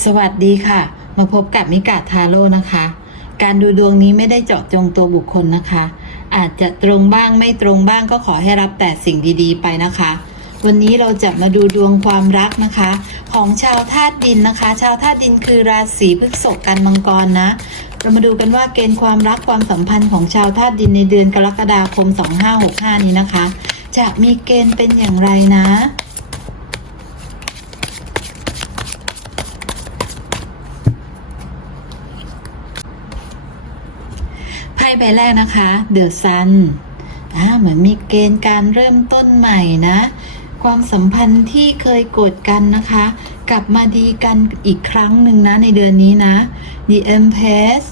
สวัสดีค่ะ มาพบกับมิกาทาโร่นะคะ การดูดวงนี้ไม่ได้เจาะจงตัวบุคคลนะคะ อาจจะตรงบ้างไม่ตรงบ้างก็ขอให้รับแต่สิ่งดีๆ ไปนะคะ วันนี้เราจะมาดูดวงความรักนะคะ ของชาวธาตุดินนะคะ ชาวธาตุดินคือราศีพฤษภกันมังกรนะ เรามาดูกันว่าเกณฑ์ความรักความสัมพันธ์ของชาวธาตุดินในเดือนกรกฎาคม 2565 นี้นะคะ จะมีเกณฑ์เป็นอย่างไรนะ ใบแรกนะคะ The Sun อ่าเหมือนมีเกณฑ์การเริ่มต้นใหม่นะ ความสัมพันธ์ที่เคยโกรธกันนะคะ กลับมาดีกันอีกครั้งหนึ่งนะในเดือนนี้นะ The Empress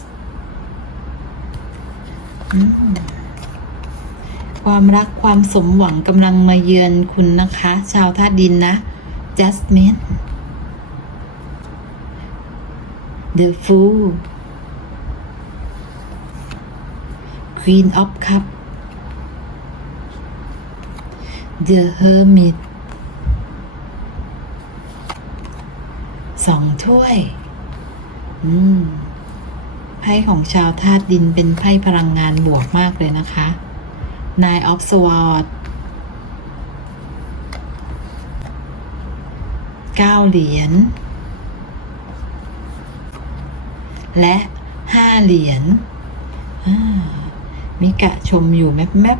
ความรักความสมหวังกำลังมาเยือนคุณนะคะ ชาวธาตุดินนะ Jasmine The Fool Queen of Cup The Hermit สองถ้วย อืม ไพ่ของชาวธาตุดินเป็นไพ่พลังงานบวกมากเลยนะคะ Nine of Swords เก้าเหรียญ และห้าเหรียญอ่า มิกะชมอยู่แมบแมบ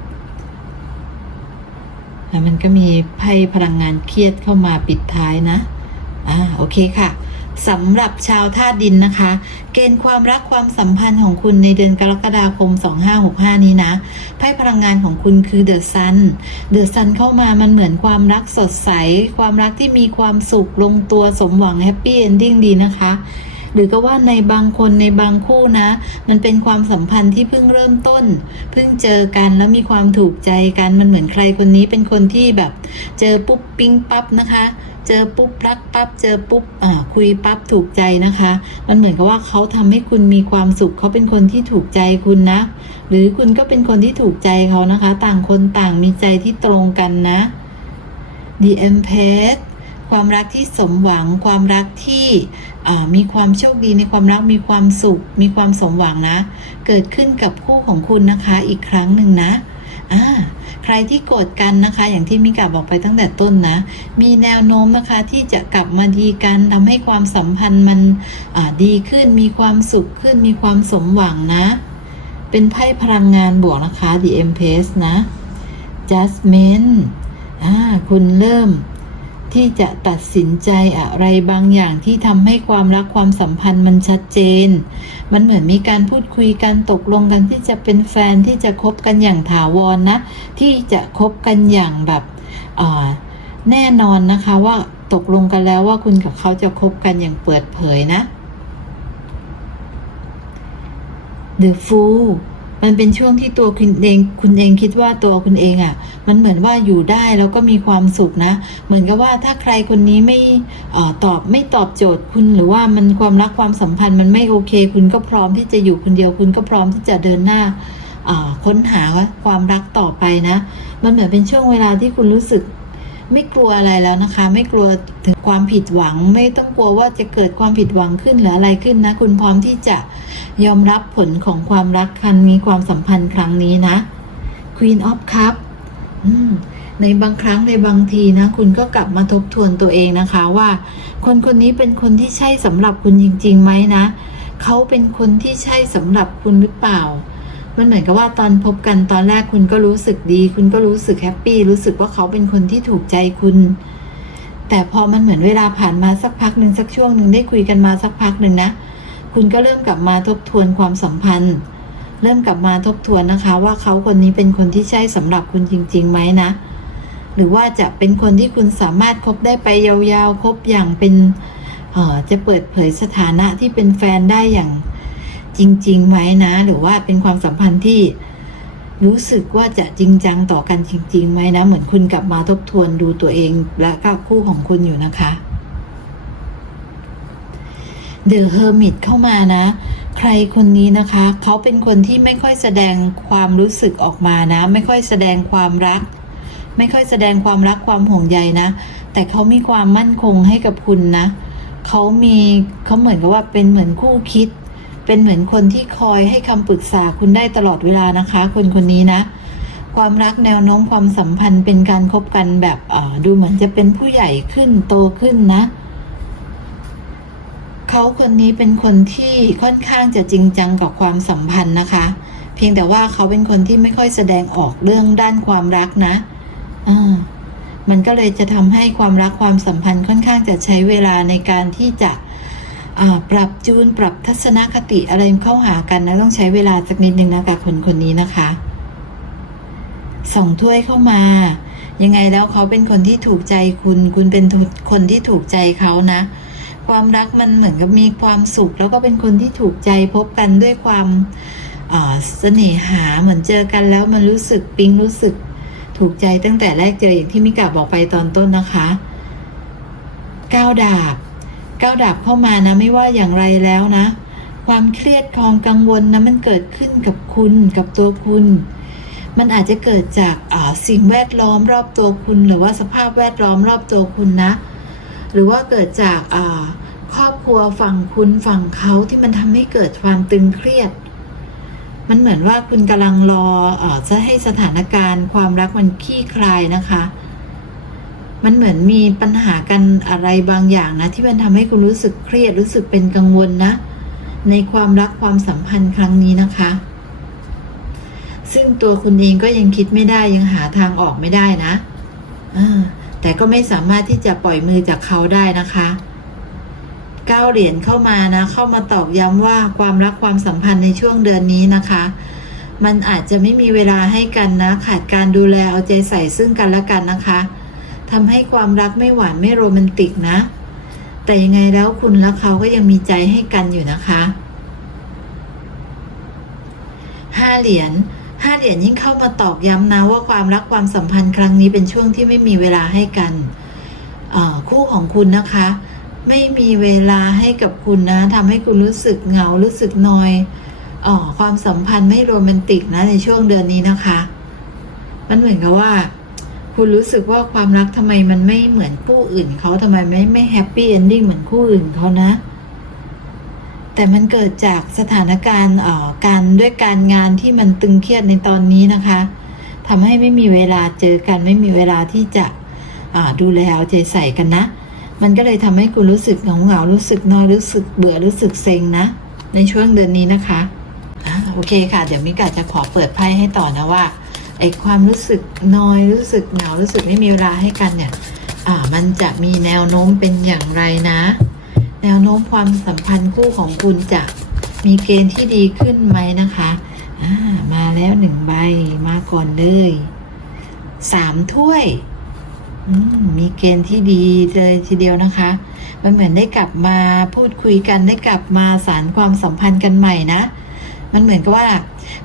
แล้วมันก็มีไพ่พลังงานเครียดเข้ามาปิดท้ายนะ อ่า โอเคค่ะสำหรับชาวธาตุดินนะคะ เกณฑ์ความรักความสัมพันธ์ของคุณในเดือนกรกฎาคม 2565 นี้นะไพ่พลังงานของคุณคือเดอะซันเดอะซันเข้ามามันเหมือนความรักสดใส ความรักที่มีความสุขลงตัวสมหวังแฮปปี้เอนดิ้งดีนะคะ หรือก็ว่าในบางคนในบางคู่นะ มันเป็นความสัมพันธ์ที่เพิ่งเริ่มต้น เพิ่งเจอกันแล้วมีความถูกใจกันมันเหมือนใครคนนี้เป็นคนที่แบบ เจอปุ๊บปิ๊งปั๊บนะคะเจอปุ๊บรักปั๊บเจอปุ๊บอ่าคุยปั๊บถูกใจนะคะ มันเหมือนกับว่าเขาทำให้คุณมีความสุขเขาเป็นคนที่ถูกใจคุณนะ หรือคุณก็เป็นคนที่ถูกใจเขานะคะ ต่างคนต่างมีใจที่ตรงกันนะ The Empress ความรักที่สมหวัง ความรักที่มีความโชคดีในความรักมีความสุข มีความสมหวังนะ เกิดขึ้นกับคู่ของคุณนะคะอีกครั้งหนึ่งนะอ่าใครที่โกรธกันนะคะ อย่างที่มิกาบอกไปตั้งแต่ต้นนะ มีแนวโน้มนะคะที่จะกลับมาดีกันทำให้ความสัมพันธ์มันดีขึ้น มีความสุขขึ้น มีความสมหวังนะ เป็นไพ่พลังงานบวกนะคะ The Empress นะ Jasmine อ่าคุณเริ่ม ที่จะตัดสินใจอะไรบางอย่างที่ทำให้ความรักความสัมพันธ์มันชัดเจน มันเหมือนมีการพูดคุยกันตกลงกันที่จะเป็นแฟนที่จะคบกันอย่างถาวรนะที่จะคบกันอย่างแบบแน่นอนนะคะว่าตกลงกันแล้วว่าคุณกับเขาจะคบกันอย่างเปิดเผยนะ The Fool มันเป็นช่วงที่ตัวคุณเอง คุณเองคิดว่าตัวคุณเองอะ่ะ มันเหมือนว่าอยู่ได้แล้วก็มีความสุขนะ เหมือนกับว่าถ้าใครคนนี้ไม่ออตอบไม่ตอบโจทย์คุณหรือว่ามันความรักความสัมพันธ์มันไม่โอเค คุณก็พร้อมที่จะอยู่คนเดียว คุณก็พร้อมที่จะเดินหน้าค้นหาความรักต่อไปนะ มันเหมือนเป็นช่วงเวลาที่คุณรู้สึก ไม่กลัวอะไรแล้วนะคะ ไม่กลัวถึงความผิดหวัง ไม่ต้องกลัวว่าจะเกิดความผิดหวังขึ้นหรืออะไรขึ้นนะ คุณพร้อมที่จะยอมรับผลของความรักครั้งนี้ความสัมพันธ์ครั้งนี้นะ Queen of Cup ในบางครั้งในบางทีนะ คุณก็กลับมาทบทวนตัวเองนะคะว่า คนคนนี้เป็นคนที่ใช่สำหรับคุณจริงๆไหมนะ เขาเป็นคนที่ใช่สำหรับคุณหรือเปล่า มันเหมือนกับว่าตอนพบกันตอนแรกคุณก็รู้สึกดี คุณก็รู้สึกแฮปปี้รู้สึกว่าเขาเป็นคนที่ถูกใจคุณ แต่พอมันเหมือนเวลาผ่านมาสักพักหนึ่งสักช่วงหนึ่งได้คุยกันมาสักพักหนึ่งนะ คุณก็เริ่มกลับมาทบทวนความสัมพันธ์ เริ่มกลับมาทบทวนนะคะ ว่าเขาคนนี้เป็นคนที่ใช่สำหรับคุณจริงๆไหมนะ หรือว่าจะเป็นคนที่คุณสามารถคบได้ไปยาวๆคบอย่างเป็นอ่อจะเปิดเผยสถานะที่เป็นแฟนได้อย่าง จริงๆไหมนะ หรือว่าเป็นความสัมพันธ์ที่รู้สึกว่าจะจริงจังต่อกันจริงๆไหมนะ เหมือนคุณกลับมาทบทวนดูตัวเองและก็คู่ของคุณอยู่นะคะ เดอะเฮอร์มิตเข้ามานะ ใครคนนี้นะคะ เขาเป็นคนที่ไม่ค่อยแสดงความรู้สึกออกมานะ ไม่ค่อยแสดงความรัก ไม่ค่อยแสดงความรักความห่วงใยนะ แต่เขามีความมั่นคงให้กับคุณนะ เขามีเขาเหมือนกับว่าเป็นเหมือนคู่คิด เป็นเหมือนคนที่คอยให้คำปรึกษาคุณได้ตลอดเวลานะคะ คนคนนี้นะ ความรักแนวโน้มความสัมพันธ์เป็นการคบกันแบบดูเหมือนจะเป็นผู้ใหญ่ขึ้นโตขึ้นนะเขาคนนี้เป็นคนที่ค่อนข้างจะจริงจังกับความสัมพันธ์นะคะ เพียงแต่ว่าเขาเป็นคนที่ไม่ค่อยแสดงออกเรื่องด้านความรักนะอ่ามันก็เลยจะทำให้ความรักความสัมพันธ์ค่อนข้างจะใช้เวลาในการที่จะ ปรับจูนปรับทัศนคติอะไรเข้าหากันนะต้องใช้เวลาสักนิดนึงนะกับคนคนนี้นะคะส่งถ้วยเข้ามา ยังไงแล้วเขาเป็นคนที่ถูกใจคุณ คุณเป็นคนที่ถูกใจเขานะ ความรักมันเหมือนกับมีความสุข แล้วก็เป็นคนที่ถูกใจพบกันด้วยความเสน่หาเหมือนเจอกันแล้วมันรู้สึกปิ๊งรู้สึกถูกใจตั้งแต่แรกเจออย่างที่มิกาบอกไปตอนต้นนะคะก้าวดาบ ก้าวดาบเข้ามานะไม่ว่าอย่างไรแล้วนะ ความเครียดความกังวลนะมันเกิดขึ้นกับคุณกับตัวคุณ มันอาจจะเกิดจากสิ่งแวดล้อมรอบตัวคุณ หรือว่าสภาพแวดล้อมรอบตัวคุณนะ หรือว่าเกิดจากครอบครัวฝั่งคุณฝั่งเขาที่มันทำให้เกิดความตึงเครียด มันเหมือนว่าคุณกำลังรอเออจะให้สถานการณ์ ความรักมันคลี่คลายนะคะ มันเหมือนมีปัญหากันอะไรบางอย่างนะ ที่มันทำให้คุณรู้สึกเครียดรู้สึกเป็นกังวลนะ ในความรักความสัมพันธ์ครั้งนี้นะคะ ซึ่งตัวคุณเองก็ยังคิดไม่ได้ยังหาทางออกไม่ได้นะอแต่ก็ไม่สามารถที่จะปล่อยมือจากเขาได้นะคะก้าเหรียญเข้ามานะ เข้ามาตอกย้ำว่าความรักความสัมพันธ์ในช่วงเดือนนี้นะคะ มันอาจจะไม่มีเวลาให้กันนะ ขาดการดูแลเอาใจใส่ซึ่งกันและกันนะคะ ทำให้ความรักไม่หวานไม่โรแมนติกนะ แต่ยังไงแล้วคุณและเขาก็ยังมีใจให้กันอยู่นะคะห้าเหรียญห้าเหรียญยิ่งเข้ามาตอกย้ำนะว่าความรักความสัมพันธ์ครั้งนี้เป็นช่วงที่ไม่มีเวลาให้กันคู่ของคุณนะคะ ไม่มีเวลาให้กับคุณนะทำให้คุณรู้สึกเหงารู้สึกนอยอความสัมพันธ์ไม่โรแมนติกนะในช่วงเดือนนี้นะคะ มันเหมือนกับว่า คุณรู้สึกว่าความรักทำไมมันไม่เหมือนคู่อื่นเขาทำไมไม่ไม่แฮปปี้เอนดิ้งเหมือนคู่อื่นเขานะ แต่มันเกิดจากสถานการณ์อ่อการด้วยการงานที่มันตึงเครียดในตอนนี้นะคะทำให้ไม่มีเวลาเจอกันไม่มีเวลาที่จะอ่าดูแลเอาใจใส่กันนะ มันก็เลยทำให้คุณรู้สึกเหงาเหงารู้สึกน้อยรู้สึกเบื่อรู้สึกเซ็งนะ ในช่วงเดือนนี้นะคะโอเคค่ะ เดี๋ยวมิกาจะขอเปิดไพ่ให้ต่อนะว่า ไอความรู้สึกนอยรู้สึกเหงารู้สึกไม่มีเวลาให้กันเนี่ยอ่ามันจะมีแนวโน้มเป็นอย่างไรนะ แนวโน้มความสัมพันธ์คู่ของคุณจะมีเกณฑ์ที่ดีขึ้นไหมนะคะอ่ามาแล้วหนึ่งใบมาก่อนเลยสามถ้วยมีเกณฑ์ที่ดีเลยทีเดียวนะคะ มันเหมือนได้กลับมาพูดคุยกันได้กลับมาสารความสัมพันธ์กันใหม่นะ มันเหมือนกับว่า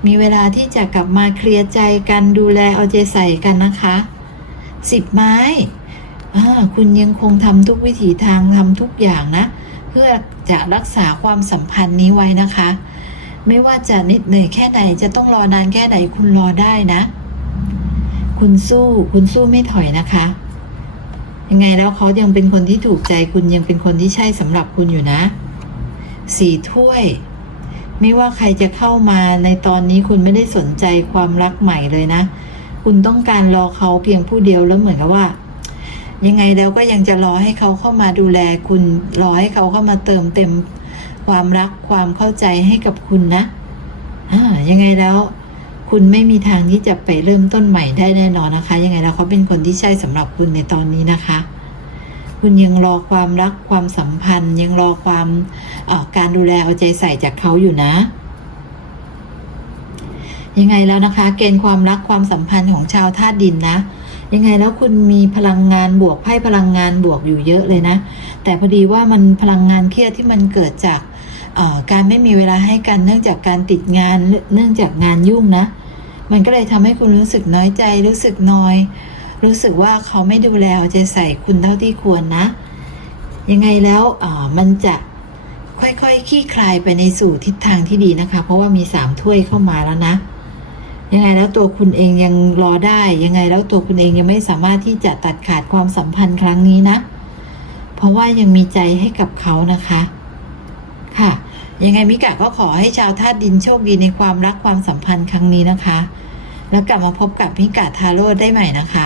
มีเวลาที่จะกลับมาเคลียร์ใจกันดูแลเอาใจใส่กันนะคะสิบไม้คุณยังคงทำทุกวิถีทางทำทุกอย่างนะ เพื่อจะรักษาความสัมพันธ์นี้ไว้นะคะ ไม่ว่าจะน็ดเหนื่อยแค่ไหนจะต้องรอนานแค่ไหนคุณรอได้นะ คุณสู้คุณสู้ไม่ถอยนะคะ ยังไงแล้วเขายังเป็นคนที่ถูกใจคุณยังเป็นคนที่ใช่สำหรับคุณอยู่นะสี่ถ้วย ไม่ว่าใครจะเข้ามาในตอนนี้คุณไม่ได้สนใจความรักใหม่เลยนะ คุณต้องการรอเขาเพียงผู้เดียวแล้วเหมือนกับว่า ยังไงแล้วก็ยังจะรอให้เขาเข้ามาดูแล คุณรอให้เขาเข้ามาเติมเต็ม ความรักความเข้าใจให้กับคุณนะอ่ายังไงแล้ว คุณไม่มีทางที่จะไปเริ่มต้นใหม่ได้แน่นอนนะคะ ยังไงแล้วเขาเป็นคนที่ใช่สำหรับคุณในตอนนี้นะคะ คุณยังรอความรักความสัมพันธ์ ยังรอความออการดูแลเอาใจใส่จากเขาอยู่นะ ยังไงแล้วนะคะ เกณฑ์ความรักความสัมพันธ์ของชาวธาตุดินนะยังไงแล้วคุณมีพลังงานบวกไพ่พลังงานบวกอยู่เยอะเลยนะ แต่พอดีว่ามันพลังงานเครียดที่มันเกิดจากการไม่มีเวลาให้กันเนื่องจากการติดงานเนื่องจากงานยุ่งนะ มันก็เลยทำให้คุณรู้สึกน้อยใจรู้สึกนอย รู้สึกว่าเขาไม่ดูแลเอาใจใส่คุณเท่าที่ควรนะ ยังไงแล้วมันจะค่อยๆคขี้คลายไปในสู่ทิศทางที่ดีนะคะ เพราะว่ามีสามถ้วยเข้ามาแล้วนะ ยังไงแล้วตัวคุณเองยังรอได้ ยังไงแล้วตัวคุณเองยังไม่สามารถที่จะตัดขาดความสัมพันธ์ครั้งนี้นะ เพราะว่ายังมีใจให้กับเขานะคะ ค่ะ ยังไงมิกะก็ขอให้ชาวธาตุดินโชคดีในความรักความสัมพันธ์ครั้งนี้นะคะ แล้วกลับมาพบกับมิกะทาโร่ได้ใหม่นะคะ